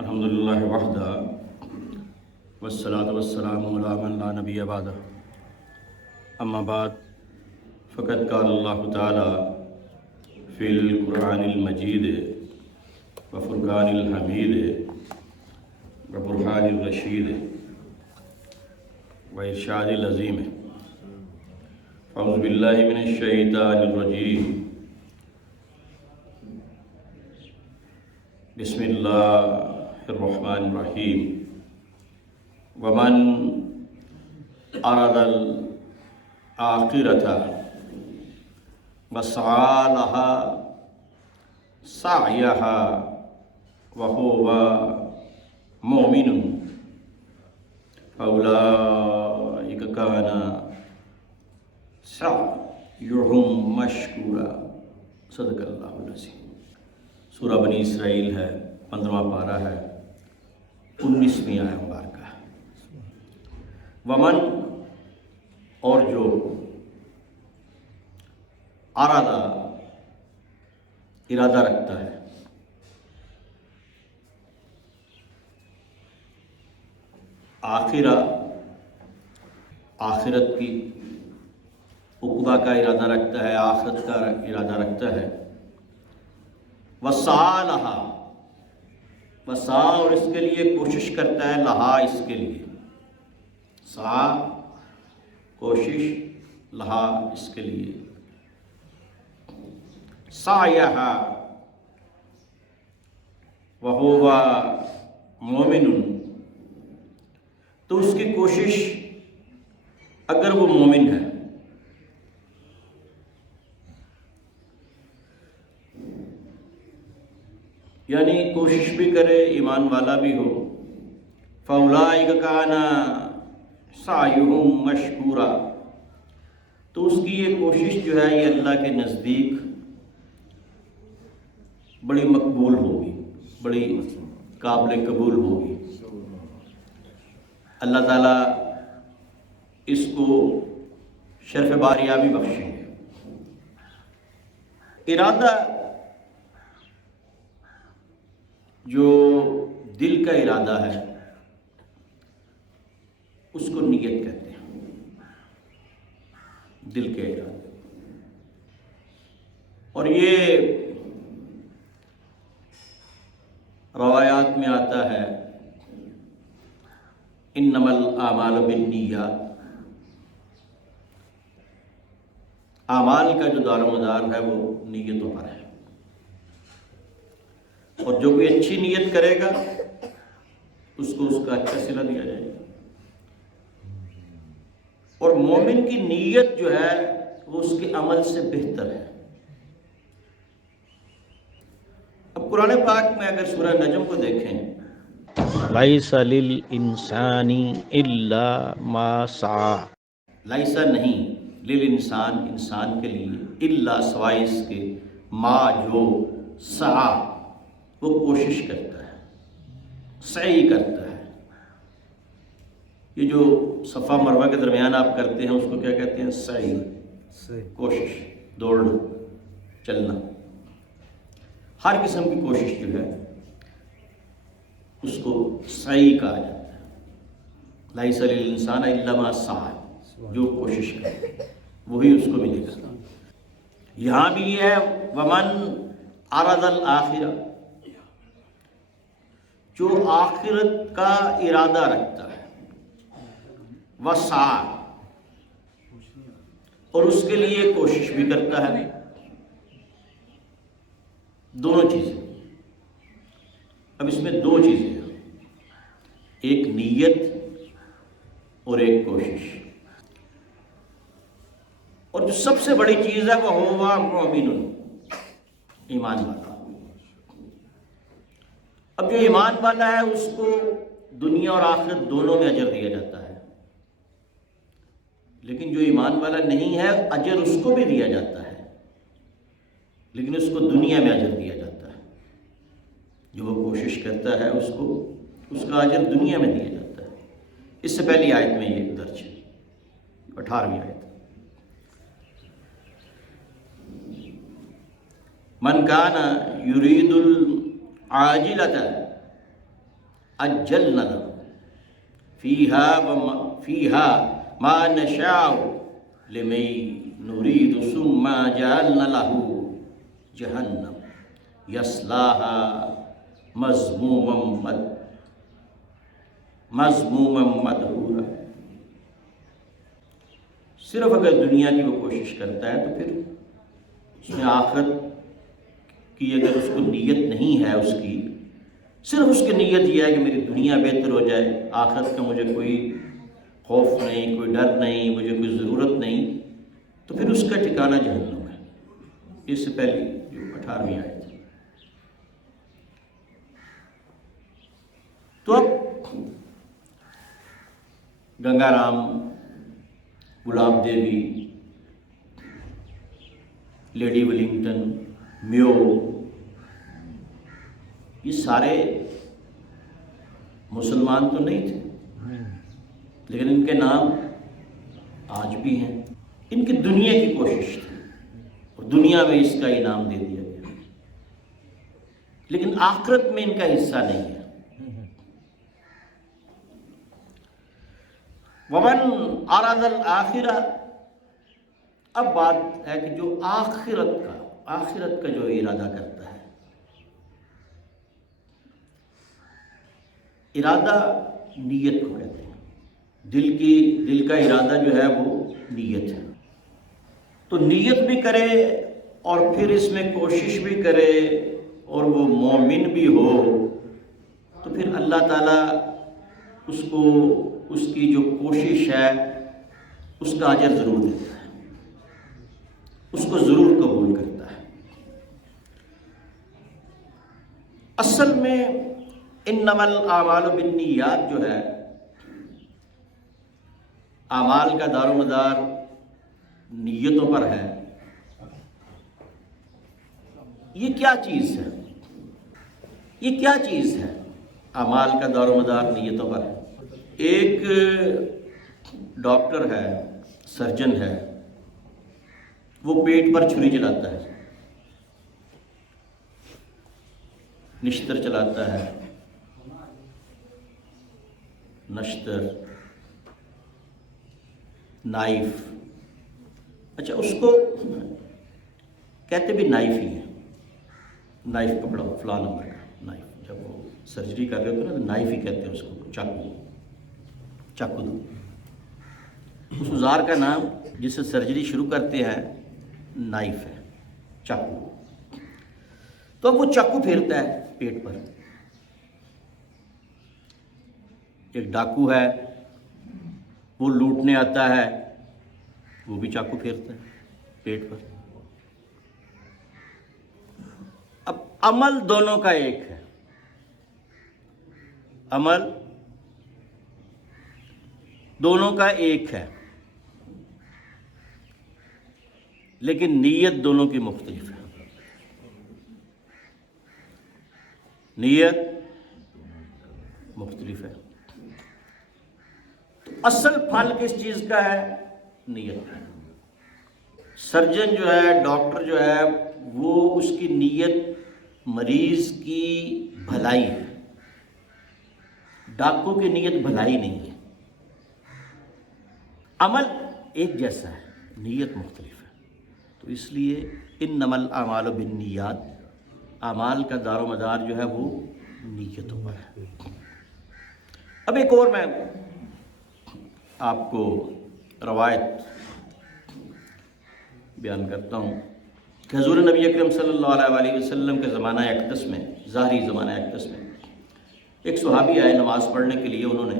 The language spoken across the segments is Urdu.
الحمدللہ وحدہ والصلاة والسلام علی من لا نبی بعدہ اما بعد فقد قال اللہ تعالی فی القرآن المجید وفرقان الحمید وبرہان الرشید وارشاد العظیم اعوذ باللہ من الشیطان الرجیم بسم اللہ الرحمن الرحیم ومن اراد الآخرۃ وسعى لها سعيها وهو مؤمن فأولئك كان سعيهم مشكورا صدق اللہ العظیم۔ سورہ بنی اسرائیل ہے، 15واں پارہ ہے، 19ویں آیت مبارکہ ہے۔ ومن اور جو ارادہ رکھتا ہے، آخرت کی عقبہ کا ارادہ رکھتا ہے، آخرت کا ارادہ رکھتا ہے، وسعى لہا، اور اس کے لیے کوشش کرتا ہے، لہا اس کے لیے، سعی کوشش، لہا اس کے لیے، سعیہا وہو مومن، تو اس کی کوشش اگر وہ مومن ہے، یعنی کوشش بھی کرے، ایمان والا بھی ہو، فَأُولَٰئِكَ كَانَ سَعْيُهُمْ مَشْكُورًا، تو اس کی یہ کوشش جو ہے یہ اللہ کے نزدیک بڑی مقبول ہوگی، بڑی قابل قبول ہوگی۔ اللہ تعالیٰ اس کو شرف باریابی بخشیں گے۔ ارادہ جو دل کا ارادہ ہے اس کو نیت کہتے ہیں، دل کے ارادے، اور یہ روایات میں آتا ہے انما الاعمال بالنیات، اعمال کا جو دار و مدار ہے وہ نیتوں پر ہے، اور جو کوئی اچھی نیت کرے گا اس کو اس کا اچھا صلہ دیا جائے گا، اور مومن کی نیت جو ہے وہ اس کے عمل سے بہتر ہے۔ اب قرآن پاک میں اگر سورہ نجم کو دیکھیں، لَيْسَ لِلْإِنسَانِ إِلَّا مَا سَعَى، لائسا نہیں، للانسان انسان کے لیے، الا سوائے اس کے، ما جو سعی وہ کوشش کرتا ہے، سعی کرتا ہے۔ یہ جو صفا مروہ کے درمیان آپ کرتے ہیں اس کو کیا کہتے ہیں؟ سعی، کوشش، دوڑنا، چلنا، ہر قسم کی کوشش جو ہے اس کو سعی کہا جاتا ہے۔ لیس للانسان الا ما سعی، جو کوشش کرے وہی اس کو ملے گا۔ یہاں بھی یہ ہے ومن اراد الآخرہ، جو آخرت کا ارادہ رکھتا ہے، وسعی، اور اس کے لیے کوشش بھی کرتا ہے، دونوں چیزیں۔ اب اس میں دو چیزیں ہیں، ایک نیت اور ایک کوشش، اور جو سب سے بڑی چیز ہے وہ ہوا مومن، ایمان والا۔ اب جو ایمان والا ہے اس کو دنیا اور آخرت دونوں میں اجر دیا جاتا ہے، لیکن جو ایمان والا نہیں ہے اجر اس کو بھی دیا جاتا ہے، لیکن اس کو دنیا میں اجر دیا جاتا ہے۔ جو وہ کوشش کرتا ہے اس کو اس کا اجر دنیا میں دیا جاتا ہے۔ اس سے پہلی آیت میں یہ درج ہے، 18ویں آیت، من کان یرید العاجلۃ عجلنا لهم فيها ما نشاء لمن نريد ثم جعلنا له جهنم يصلاها مذموما مدحورا۔ صرف اگر دنیا کی وہ کوشش کرتا ہے تو پھر اس میں آخرت کی اگر اس کو نیت نہیں ہے، اس کی صرف اس کی نیت یہ ہے کہ میری دنیا بہتر ہو جائے، آخرت کا مجھے کوئی خوف نہیں، کوئی ڈر نہیں، مجھے کوئی ضرورت نہیں، تو پھر اس کا ٹھکانہ جہنم ہے۔ اس سے پہلے 18ویں آیت۔ تو اب گنگا رام، گلاب دیوی، لیڈی ولنگٹن، میو، یہ سارے مسلمان تو نہیں تھے، لیکن ان کے نام آج بھی ہیں۔ ان کی دنیا کی کوشش تھی اور دنیا میں اس کا انعام دے دیا گیا، لیکن آخرت میں ان کا حصہ نہیں ہے۔ ومن اراد الآخرہ، اب بات ہے کہ جو آخرت کا جو ارادہ کرتا ہے، ارادہ نیت کو کہتے ہیں، دل کا ارادہ جو ہے وہ نیت ہے۔ تو نیت بھی کرے اور پھر اس میں کوشش بھی کرے اور وہ مومن بھی ہو، تو پھر اللہ تعالیٰ اس کو اس کی جو کوشش ہے اس کا اجر ضرور دیتا ہے، اس کو ضرور قبول کرتا ہے۔ اصل میں انما الاعمال بالنیات جو ہے، اعمال کا دار و مدار نیتوں پر ہے۔ یہ کیا چیز ہے؟ اعمال کا دار و مدار نیتوں پر ہے۔ ایک ڈاکٹر ہے، سرجن ہے، وہ پیٹ پر چھری چلاتا ہے، نشتر چلاتا ہے، نشتر، نائف، اچھا اس کو کہتے بھی نائف ہی ہے، نائف کپڑا فلاں نمبر کا نائف، جب وہ سرجری کر رہے ہوتے ہیں نا تو نائف ہی کہتے ہیں اس کو، چاقو دو۔ اس اوزار کا نام جس سے سرجری شروع کرتے ہیں نائف ہے، چاقو۔ تو اب وہ چاقو پھیرتا ہے پیٹ پر۔ ایک ڈاکو ہے، وہ لوٹنے آتا ہے، وہ بھی چاقو پھیرتا ہے پیٹ پر۔ اب عمل دونوں کا ایک ہے، عمل دونوں کا ایک ہے، لیکن نیت دونوں کی مختلف ہے۔ نیت مختلف ہے۔ تو اصل پھل کس چیز کا ہے؟ نیت کا۔ سرجن جو ہے، ڈاکٹر جو ہے، وہ اس کی نیت مریض کی بھلائی ہے، ڈاکو کی نیت بھلائی نہیں ہے۔ عمل ایک جیسا ہے، نیت مختلف ہے۔ تو اس لیے انما الاعمال بالنیات، اعمال کا دار و مدار جو ہے وہ نیتوں پر ہے۔ اب ایک اور میں آپ کو روایت بیان کرتا ہوں کہ حضور نبی اکرم صلی اللہ علیہ وسلم کے زمانہ اقدس میں، ظاہری زمانہ اقدس میں، ایک صحابی آئے نماز پڑھنے کے لیے۔ انہوں نے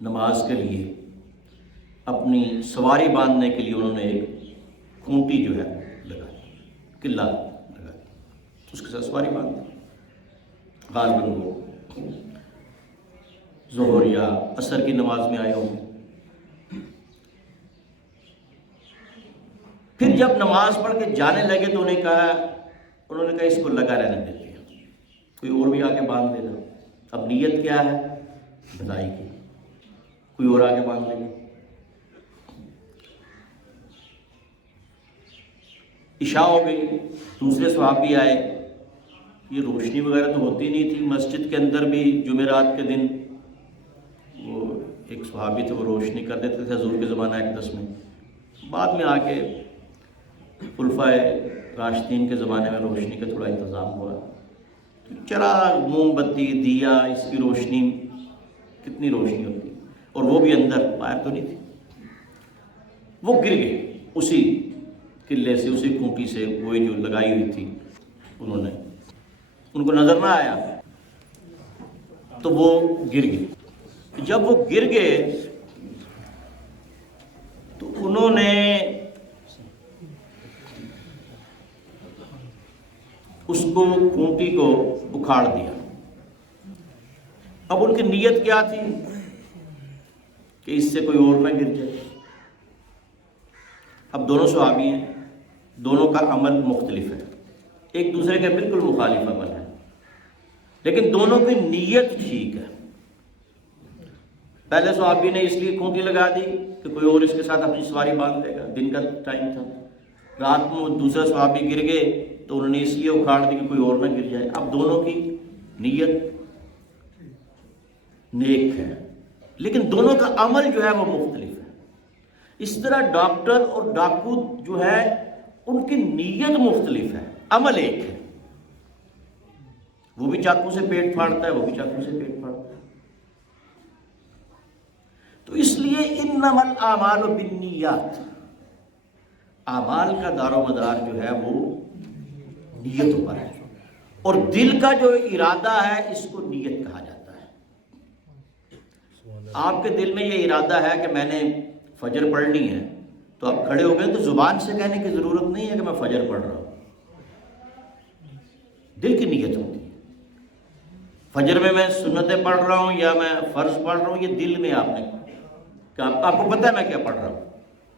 نماز کے لیے اپنی سواری باندھنے کے لیے انہوں نے ایک کھونٹی جو ہے لگائی، قلعہ لگائی، اس کے ساتھ سواری باندھی۔ غالباً وہ ظہر یا عصر کی نماز میں آئے ہوں گے۔ پھر جب نماز پڑھ کے جانے لگے تو انہوں نے کہا اس کو لگا رہنے دیتے ہیں، کوئی اور بھی آگے باندھ دینا۔ اب نیت کیا ہے؟ بھلائی کی، کوئی اور آگے باندھ لیں گے۔ عشاء ہو گئی، دوسرے صحابی آئے، یہ روشنی وغیرہ تو ہوتی نہیں تھی، مسجد کے اندر بھی جمعرات کے دن وہ ایک صحابی تھے، وہ روشنی کر دیتے تھے حضور کے زمانہ اقدس میں. بعد میں آ کے خلفائے راشدین کے زمانے میں روشنی کا تھوڑا انتظام ہوا. چراغ، موم بتی، دیا، اس کی روشنی کتنی روشنی ہوتی، اور وہ بھی اندر، باہر تو نہیں تھی. وہ گر گئے اسی قلعے سے، اسی کھوٹی سے، وہی جو لگائی ہوئی تھی انہوں نے، ان کو نظر نہ آیا تو وہ گر گئے. جب وہ گر گئے تو انہوں نے اس کو کھوٹی کو اکھاڑ دیا. اب ان کی نیت کیا تھی کہ اس سے کوئی اور نہ گر جائے. اب دونوں صحابی ہیں، دونوں کا عمل مختلف ہے، ایک دوسرے کے بالکل مخالف عمل ہے، لیکن دونوں کی نیت ٹھیک ہے. پہلے صحابی نے اس لیے کھوٹی لگا دی کہ کوئی اور اس کے ساتھ اپنی سواری باندھ لے گا، دن کا ٹائم تھا. رات میں دوسرا صحابی گر گئے تو انہوں نے اس لیے اکھاڑ دی کہ کوئی اور نہ گر جائے. اب دونوں کی نیت نیک ہے، لیکن دونوں کا عمل جو ہے وہ مختلف ہے. اس طرح ڈاکٹر اور ڈاکو جو ہے ان کی نیت مختلف ہے، عمل ایک ہے. وہ بھی چاقو سے پیٹ پھاڑتا ہے، وہ بھی چاقو سے پیٹ پھاڑتا ہے. تو اس لیے انما الاعمال بالنیات، اعمال کا دار و مدار جو ہے وہ نیتوں پر ہے، اور دل کا جو ارادہ ہے اس کو نیت کہا جاتا ہے. آپ کے دل میں یہ ارادہ ہے کہ میں نے فجر پڑھنی ہے، تو آپ کھڑے ہو گئے تو زبان سے کہنے کی ضرورت نہیں ہے کہ میں فجر پڑھ رہا ہوں. دل کی نیت ہوتی ہے. فجر میں سنتیں پڑھ رہا ہوں یا میں فرض پڑھ رہا ہوں، یہ دل میں آپ نے کہ آپ کو پتہ ہے میں کیا پڑھ رہا ہوں،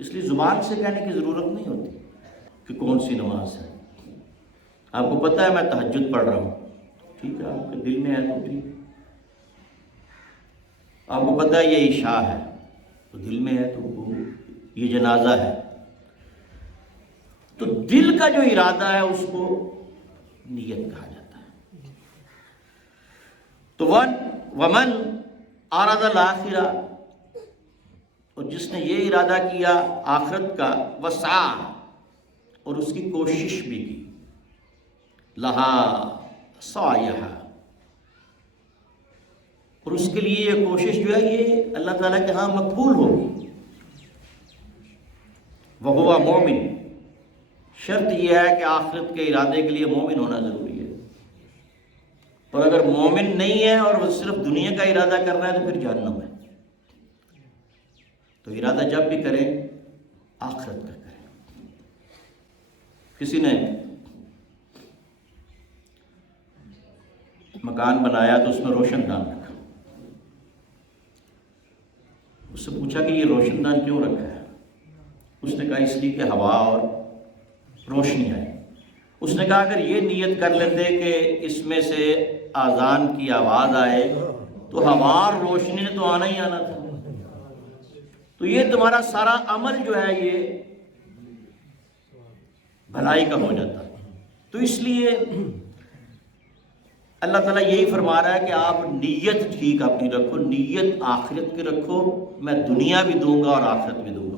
اس لیے زبان سے کہنے کی ضرورت نہیں ہوتی کہ کون سی نماز ہے. آپ کو پتہ ہے میں تہجد پڑھ رہا ہوں، ٹھیک ہے، آپ کے دل میں ہے تو ٹھیک. آپ کو پتہ ہے یہ عشاء ہے تو دل میں ہے تو یہ جنازہ ہے. تو دل کا جو ارادہ ہے اس کو نیت کہا جاتا ہے. تو ومن اراد الاخرہ، اور جس نے یہ ارادہ کیا آخرت کا، وسعی، اور اس کی کوشش بھی کی، لہا سعیہا، اور اس کے لیے یہ کوشش جو ہے یہ اللہ تعالیٰ کے ہاں مقبول ہوگی. وہو مومن، شرط یہ ہے کہ آخرت کے ارادے کے لیے مومن ہونا ضروری ہے. اور اگر مومن نہیں ہے اور وہ صرف دنیا کا ارادہ کر رہا ہے تو پھر جہنم ہے. تو ارادہ جب بھی کریں آخرت کا کریں. کسی نے مکان بنایا تو اس میں روشن دان رکھا. اس سے پوچھا کہ یہ روشن دان کیوں رکھا ہے؟ اس نے کہا اس لیے کہ ہوا اور روشنی آئے. اس نے کہا اگر یہ نیت کر لیتے کہ اس میں سے اذان کی آواز آئے تو ہوا اور روشنی نے تو آنا ہی آنا تھا. تو یہ تمہارا سارا عمل جو ہے یہ بھلائی کا ہو جاتا. تو اس لیے اللہ تعالیٰ یہی فرما رہا ہے کہ آپ نیت ٹھیک اپنی رکھو، نیت آخرت کی رکھو. میں دنیا بھی دوں گا اور آخرت بھی دوں گا.